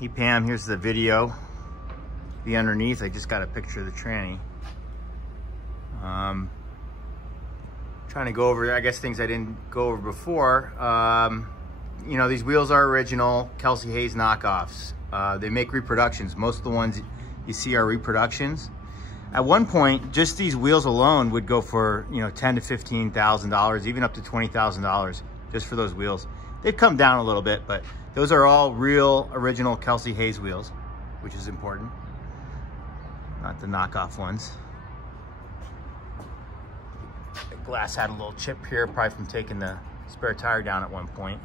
Hey Pam, here's the video. The underneath, I just got a picture of the tranny. Trying to go over, I guess, things I didn't go over before. You know, these wheels are original Kelsey Hayes knockoffs. They make reproductions. Most of the ones you see are reproductions. At one point, just these wheels alone would go for, you know, $10,000 to $15,000, even up to $20,000 just for those wheels. They've come down a little bit, but those are all real original Kelsey Hayes wheels, which is important. Not the knockoff ones. The glass had a little chip here, probably from taking the spare tire down at one point.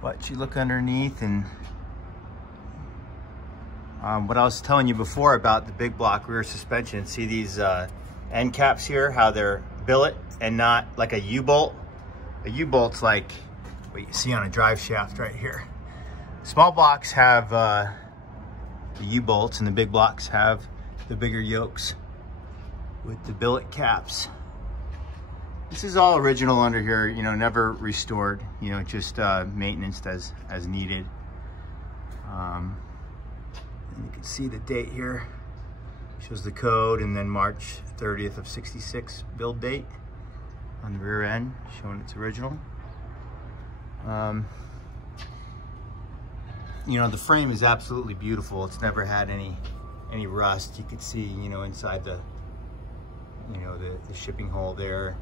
But you look underneath, and what I was telling you before about the big block rear suspension, see these end caps here, how they're billet and not like a U-bolt. A U-bolt's like what you see on a drive shaft right here. Small blocks have the U-bolts, and the big blocks have the bigger yokes with the billet caps. This is all original under here, you know, never restored, you know, just maintenance as needed. And you can see the date here, shows the code, and then March 30th of 66 build date on the rear end, showing it's original. You know, the frame is absolutely beautiful. It's never had any rust. You could see, you know, inside the, you know, the shipping hole there.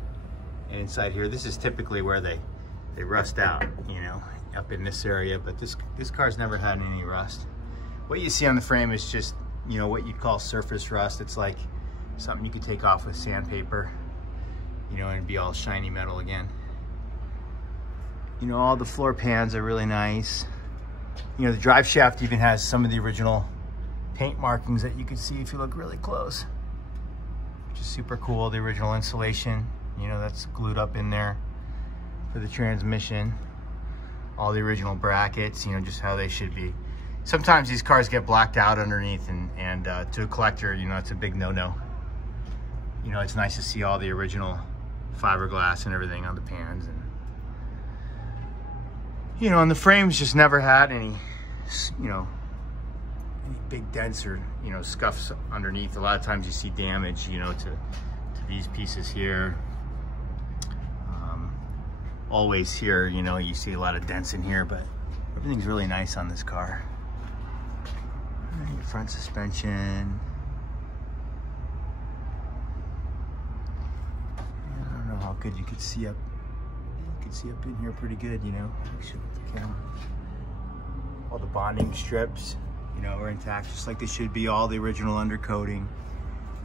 And inside here, this is typically where they rust out, you know, up in this area, but this car's never had any rust. What you see on the frame is just, you know, what you'd call surface rust. It's like something you could take off with sandpaper, you know, and it'd be all shiny metal again. You know, all the floor pans are really nice. You know, the drive shaft even has some of the original paint markings that you can see if you look really close, which is super cool. The original insulation, you know, that's glued up in there for the transmission. All the original brackets, you know, just how they should be. Sometimes these cars get blacked out underneath, and to a collector, you know, it's a big no-no. You know, it's nice to see all the original fiberglass and everything on the pans. And you know, and the frames just never had any, you know, any big dents or, you know, scuffs underneath. A lot of times you see damage, you know, to these pieces here. Always here, you know, you see a lot of dents in here, but everything's really nice on this car. Your front suspension. I don't know how good you could see up. You can see up in here pretty good, you know. Show the camera. All the bonding strips, you know, are intact, just like they should be. All the original undercoating.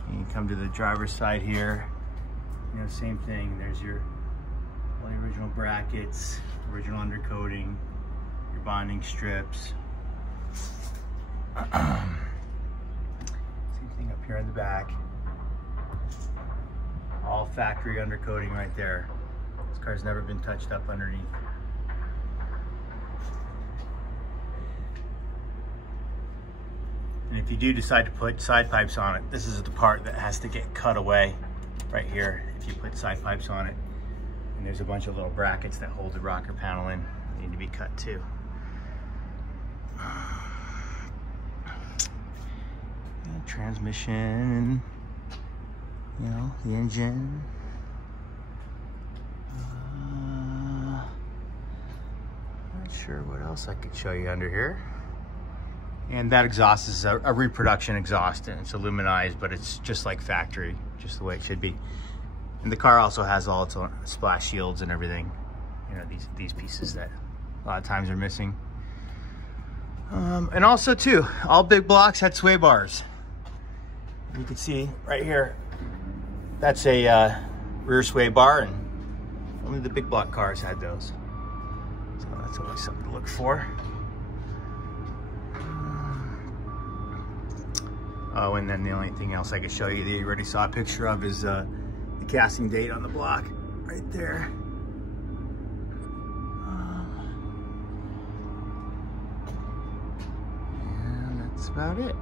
And you come to the driver's side here, you know, same thing. There's all the original brackets, original undercoating, your bonding strips. Same thing up here in the back. All factory undercoating right there. This car's never been touched up underneath. And if you do decide to put side pipes on it, this is the part that has to get cut away right here if you put side pipes on it. And there's a bunch of little brackets that hold the rocker panel in. They need to be cut too. Transmission, you know, the engine. Not sure what else I could show you under here. And that exhaust is a reproduction exhaust, and it's aluminized, but it's just like factory, just the way it should be. And the car also has all its own splash shields and everything. You know, these pieces that a lot of times are missing. And also too, all big blocks had sway bars. You can see right here, that's a rear sway bar, and only the big block cars had those. So that's always something to look for. Oh, and then the only thing else I could show you that you already saw a picture of is the casting date on the block right there. And that's about it.